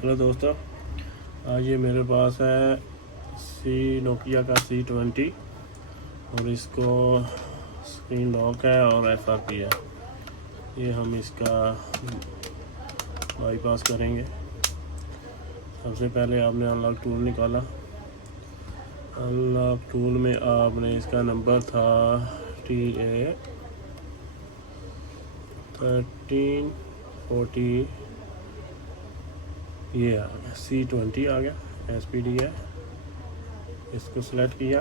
Hello दोस्तों, आज ये मेरे पास है नोकिया का C20 और इसको स्क्रीन लॉक है और FRP है। ये हम इसका बाईपास करेंगे। सबसे पहले आपने अनलॉक टूल निकाला। अनलॉक टूल में आपने इसका नंबर था TA-1348, ये आ गया C20 आ गया, SPD है। इसको सेलेक्ट किया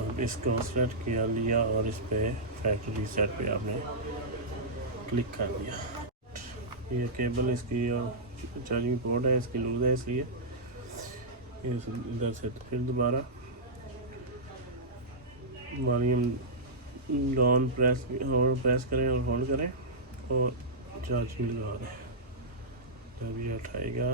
और इसको सेलेक्ट किया लिया और इस पर फैक्ट्री रीसेट पे आपने क्लिक कर दिया। ये केबल इसकी चार्जिंग पोर्ट है, इसकी लूज है, इसलिए इधर से फिर दोबारा वॉल्यूम डाउन प्रेस करें और होल्ड करें और चार्जिंग लगा दें। जब ये उठाएगा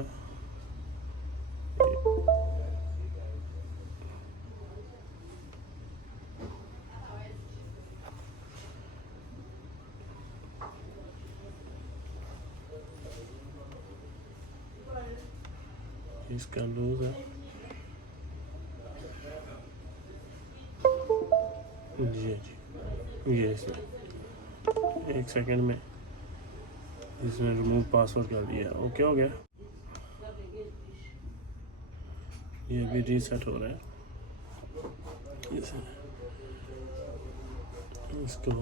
इसका लूज है जी, ये इसमें 1 सेकंड में इसने रिमूव पासवर्ड कर दिया। ओके हो गया। ये भी रीसेट हो रहा है। इसको